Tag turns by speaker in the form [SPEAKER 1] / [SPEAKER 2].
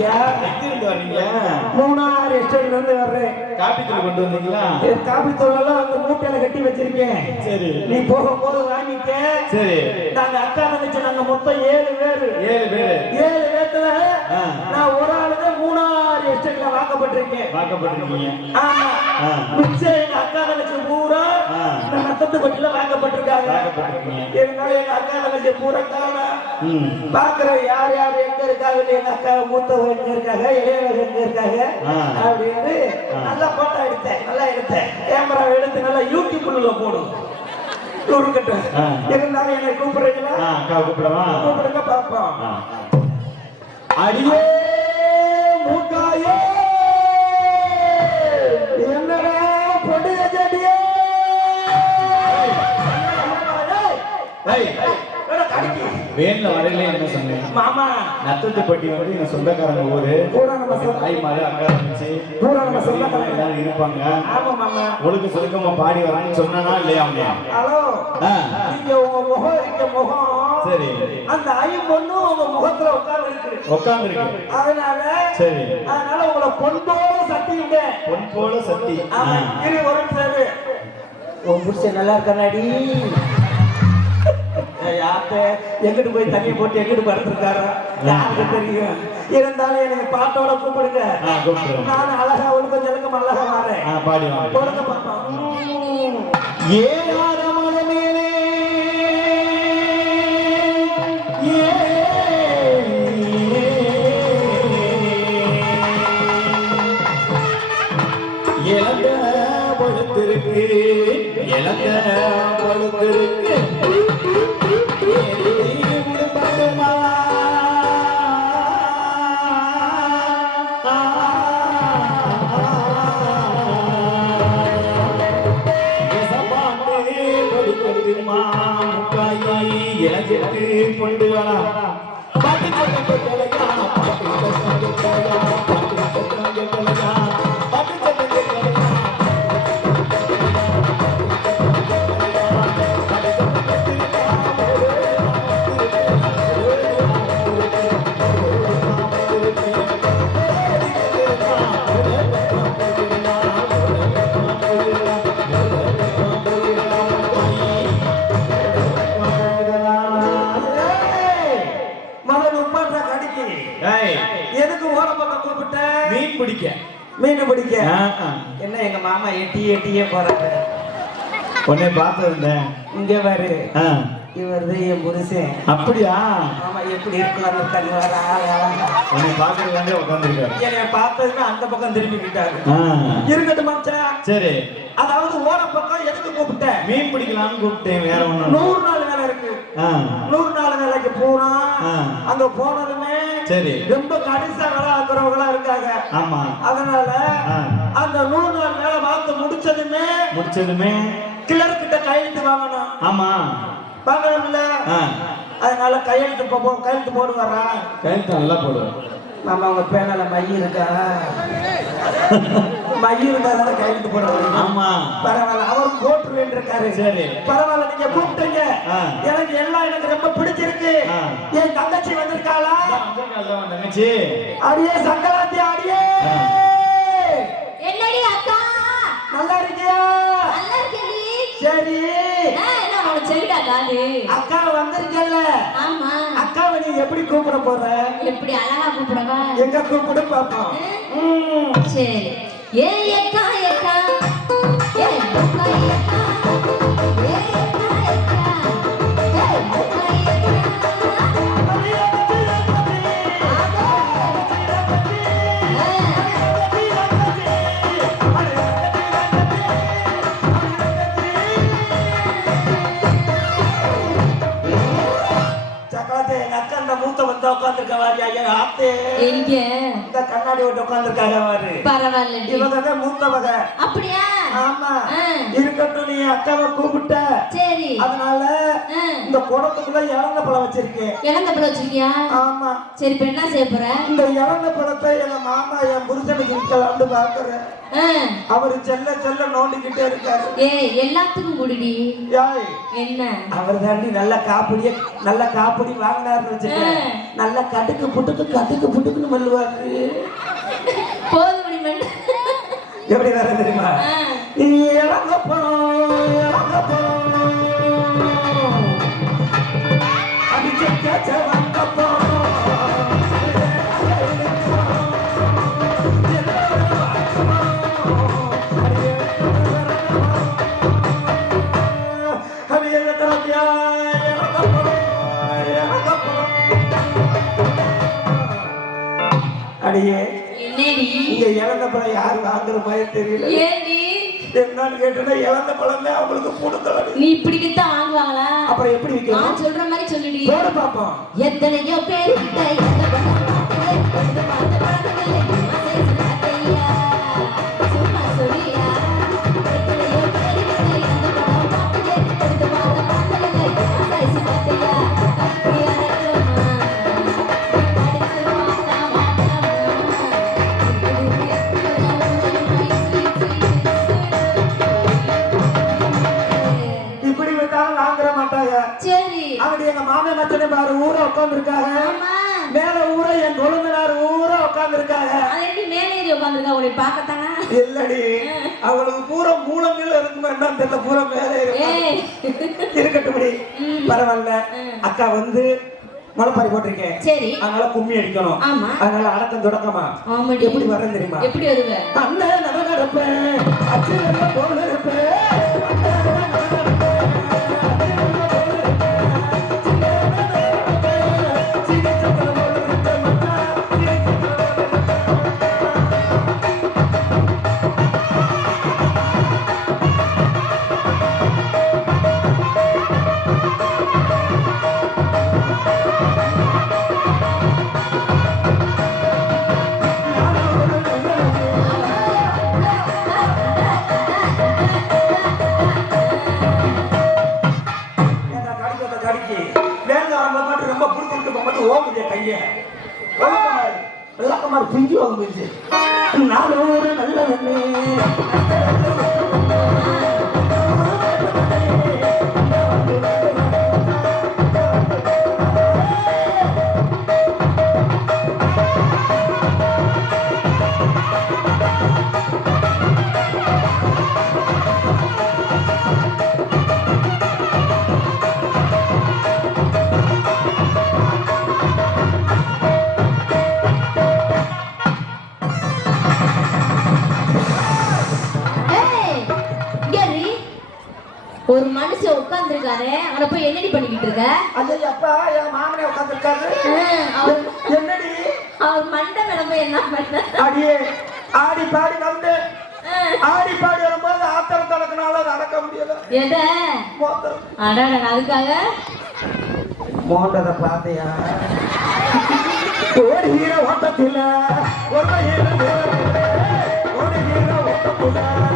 [SPEAKER 1] ஐயா
[SPEAKER 2] எங்க இருந்து வர்றீங்க
[SPEAKER 1] மூணாறு எஸ்டேட்ல இருந்து வர்றேன்.
[SPEAKER 2] காப்பித்தூள் கொண்டு வந்தீங்களா?
[SPEAKER 1] என் காபி தோலெல்லாம் அந்த மூட்டையில கட்டி வச்சிருக்கேன்.
[SPEAKER 2] சரி.
[SPEAKER 1] நீ போகும்போது வாங்கிக்க.
[SPEAKER 2] சரி.
[SPEAKER 1] நாங்க அக்கா தங்கச்சி நாங்க மொத்தம் ஏழு பேரு.
[SPEAKER 2] ஏழு பேரு.
[SPEAKER 1] ஏழு பேத்துல
[SPEAKER 2] ஆ.
[SPEAKER 1] நான் ஒரு ஆளுதான் எஸ்டேட்ல வாக்கப்பட்டிருக்கேன்
[SPEAKER 2] வாக்கப்பட்டிருக்கீங்க.
[SPEAKER 1] ஆமா.
[SPEAKER 2] ஆ.
[SPEAKER 1] மிச்சம் எங்க அக்கா தங்கச்சி பூரா. இந்த நத்தத்து பட்டில வாக்கப்பட்டிருக்காங்க. இருந்தாலும் எங்க அக்கா தங்கச்சி பூரா காணா. பாக்குற யார் யார் எங்க இருக்காங்க எங்க அக்கா மூத்தவங்க எங்க இருக்காங்க இளையவங்க எங்க இருக்காங்க. அப்படின்னு. நல்லா போட்டோ எடுத்தேன் நல்லா எடுத்தேன். கேமரா எடுத்து நல்லா யூடியூப்ல போடும் இருக்கட்டும். இருந்தாலும் என்னை கூப்பிடுறீங்களா?
[SPEAKER 2] கூப்பிடவா?
[SPEAKER 1] கூப்பிடுங்க. அடியே மூக்காயே.
[SPEAKER 2] வேன்ல வரையில என்ன சொன்னேன்?
[SPEAKER 1] மாமா.
[SPEAKER 2] நத்தத்துப்பட்டி வந்து எங்க சொந்தக்காரங்க ஊரு.
[SPEAKER 1] பூரா நம்ம சொந்த-
[SPEAKER 2] தாய்மாரு அக்கா
[SPEAKER 1] பூரா நம்ம சொந்தக்காரங்க.
[SPEAKER 2] எல்லாரும் இருப்பாங்க.
[SPEAKER 1] ஆமா மாமா.
[SPEAKER 2] ஒழுக்கு சுருக்கமா பாடி வரான்னு சொன்னானா இல்லையா அவங்க
[SPEAKER 1] ஹலோ. நீங்க உங்க முகம் இருக்க முகம்.
[SPEAKER 2] சரி.
[SPEAKER 1] அந்த ஐம்பொண்ணு உங்க முகத்துல உட்கார்ந்து இருக்கு
[SPEAKER 2] உட்கார்ந்து இருக்கு
[SPEAKER 1] அதனால
[SPEAKER 2] சரி.
[SPEAKER 1] அதனால உங்களை பொன்போல சட்டிங்க
[SPEAKER 2] பொன் போல சக்தி
[SPEAKER 1] ஆமா இரு ஒரு சாரு உன் புருஷன் நல்லா இருக்கானாடி? யார்கிட்ட எங்கிட்டு போய் தண்ணி போட்டு எங்கிட்டு படுத்திருக்காரா? யாருக்கு தெரியும். இருந்தாலும் எனக்கு பாட்டோட கூப்பிடுங்க. நான் அழகா ஒழுக்கம் ஜலக்கம் அழகா மாறேன்.
[SPEAKER 2] ஆ பாடி வாங்க
[SPEAKER 1] ஓர பக்கம் கூப்பிட்ட.
[SPEAKER 2] மீன் பிடிக்க.
[SPEAKER 1] மீன் பிடிக்க. என்ன எங்க மாமா எட்டி எட்டியே போறாங்க
[SPEAKER 2] உன்னை பார்த்திருந்தேன்.
[SPEAKER 1] இங்க பாரு. இவர் தான் என் புருஷன்.
[SPEAKER 2] அப்படியா?
[SPEAKER 1] மாமா எப்படி இருக்கலாம் இருக்காங்க வர ஆள் அழகா.
[SPEAKER 2] உன்னை பார்க்கறது வந்து உட்காந்துருக்காரு
[SPEAKER 1] என்னை பார்த்ததுமே அந்த பக்கம் திரும்பிக்கிட்டாரு
[SPEAKER 2] ஆ,
[SPEAKER 1] இருக்கட்டும் மச்சான்.
[SPEAKER 2] சரி.
[SPEAKER 1] அதாவது ஓர பக்கம் எதுக்கு கூப்பிட்ட?
[SPEAKER 2] மீன் பிடிக்கலாம்னு கூப்பிட்டேன் வேற ஒண்ணும்
[SPEAKER 1] நூறு நாள் வேலை இருக்கு. நூறு நாள் வேலைக்கு போனா. அங்க போனதுமே
[SPEAKER 2] சரி.
[SPEAKER 1] ரொம்ப கடிசா வேலை ஆக்குறவங்களா இருக்காங்க.
[SPEAKER 2] ஆமா.
[SPEAKER 1] அதனால. அந்த நூறு நாள் வேலை பார்த்து முடிச்சதுமே
[SPEAKER 2] முடிச்சதுமே
[SPEAKER 1] கிளர் கிட்ட கையெழுத்து வாங்கணும்.
[SPEAKER 2] ஆமா.
[SPEAKER 1] வாங்கணும்ல? அதனால கையெழுத்து போ கையெழுத்து போடு வர்றா
[SPEAKER 2] கழுத்து நல்லா போடுவேன்
[SPEAKER 1] மாமா உங்க பேனால மை இருக்கா? மை இருந்தா கையெழுத்து போட முடியும்
[SPEAKER 2] ஆமா.
[SPEAKER 1] பரவாயில்ல. போட்டுருவேன் இருக்காரு
[SPEAKER 2] சரி.
[SPEAKER 1] பரவாயில்ல நீங்க கூப்பிட்டீங்க. எனக்கு எல்லாம் எனக்கு ரொம்ப பிடிச்சிருக்கு. என் தங்கச்சி வந்திருக்காளா?
[SPEAKER 2] தங்கச்சி?
[SPEAKER 1] அடியே சங்கராந்தி அடியே.
[SPEAKER 3] என்னடி அக்கா?
[SPEAKER 1] நல்லா இருக்கியா?
[SPEAKER 3] நல்லா இருக்கேன்டி.
[SPEAKER 1] சரி. அக்கா வந்திருக்கல
[SPEAKER 3] ஆமா.
[SPEAKER 1] அக்காவை நீ எப்படி கூப்பிட போற?
[SPEAKER 3] எப்படி அழகா கூப்பிடவா?
[SPEAKER 1] எங்க கூப்பிடு பாப்போம். ம்.
[SPEAKER 3] சரி. ஏ அக்கா அக்கா.
[SPEAKER 1] எங்க இந்த கண்ணாடி விட்டு உட்காந்துருக்காங்க வாரு
[SPEAKER 3] பரவாயில்லடி.
[SPEAKER 1] இவங்க மூத்தவங்க
[SPEAKER 3] அப்படியா?
[SPEAKER 1] ஆமா. இருக்கட்டும் நீ அக்காவை கூப்பிட்ட.
[SPEAKER 3] சரி.
[SPEAKER 1] அதனால. இந்த குடத்துக்குள்ள இறந்த பழம் வச்சிருக்கேன்
[SPEAKER 3] இழந்த பழம் வச்சிருக்கியா?
[SPEAKER 1] ஆமா.
[SPEAKER 3] சரி இப்ப என்ன செய்ய போற?
[SPEAKER 1] இந்த இறந்த பழத்தை எங்க மாமா என் புருஷனுக்கு விற்கலாம்னு பாக்குறேன். அவரு செல்ல செல்ல நோண்டிக்கிட்டே இருக்காரு.
[SPEAKER 3] ஏய் எல்லாத்துக்கும் குடிடி.
[SPEAKER 1] யாய்.
[SPEAKER 3] என்ன?
[SPEAKER 1] அவர் தாண்டி நல்ல காப்பிடியே நல்ல காப்பிடி வாங்கினாருன்னு வச்சுக்க
[SPEAKER 3] ஆ.
[SPEAKER 1] நல்ல கடுக்கு புட்டுக்கு கடுக்கு புட்டுக்குன்னு மெல்லுவாரு.
[SPEAKER 3] போதும்
[SPEAKER 1] எப்படி வர தெரியுமா? அடியே இங்க இழந்த பழம் யாரு வாங்குற மாதிரி தெரியல. என்னன்னு கேட்டா இழந்த பழமே அவங்களுக்கு பூடுத்தலடி
[SPEAKER 3] நீ இப்படிக்கித்தான் வாங்குவாங்களா?
[SPEAKER 1] அப்புறம் எப்படி
[SPEAKER 3] நான்
[SPEAKER 1] விற்கலாம்
[SPEAKER 3] சொல்ற மாதிரி சொல்லுடி.
[SPEAKER 1] போடு பாப்போம்.
[SPEAKER 3] எத்தனையோ பேர் பாரு
[SPEAKER 1] ஊரா உட்கார்ந்து இருக்காங்க மேல ஊரா என் கொழுந்தனார் ஊரா உட்கார்ந்து இருக்காங்க
[SPEAKER 3] மேலே ஏறி உட்காந்துருக்கா உடைய பார்க்கத்தானே
[SPEAKER 1] இல்லடி. அவங்களுக்கு பூரா மூலங்கள் இருக்குமா என்னன்னு தெரியல பூரா மேல ஏறி
[SPEAKER 3] ஏய்.
[SPEAKER 1] இருக்கட்டும் இப்படி.
[SPEAKER 3] ம்.
[SPEAKER 1] பரவாயில்ல. அக்கா வந்து முளைப்பாரி போட்டிருக்கேன்.
[SPEAKER 3] சரி.
[SPEAKER 1] அதனால கும்மி அடிக்கணும்.
[SPEAKER 3] ஆமா.
[SPEAKER 1] அதனால அடக்கம் தொடக்கமா? எப்படி வரேன் தெரியுமா?
[SPEAKER 3] எப்படி வருவ?
[SPEAKER 1] அண்ணன் நடன இருப்பேன் அச்சு இருப்பேன். கடிக்கு வந்த மட்டும் ரொம்ப புடிச்சிருக்கு, போகும்போது மட்டும் ஓங்குதே கைய. விளக்கமாறு, விளக்கமாறு பிஞ்சு ஓங்குச்சு. நானூறு நல்லவனே.
[SPEAKER 3] ஏய் அவனை போய் என்னடி பண்ணிக்கிட்டு இருக்க?
[SPEAKER 1] ஐயோ, அப்பா, என் மாமனே உட்கார்ந்திருக்காரு.
[SPEAKER 3] அவர்
[SPEAKER 1] என்னடி?
[SPEAKER 3] அவர் மண்டை போய் என்ன பண்ண?
[SPEAKER 1] அடியே ஆடி பாடி வந்து ஆடி பாடி வரும்போது ஆத்திரம் தடக்கினால அதை அடக்க முடியல.
[SPEAKER 3] எத? அடாடா அதுக்காக?
[SPEAKER 1] மோட்டரை பார்த்தியா? ஓடுகிற ஓட்டத்தில் ஒரு ஓடுகிற ஓட்டத்தில்.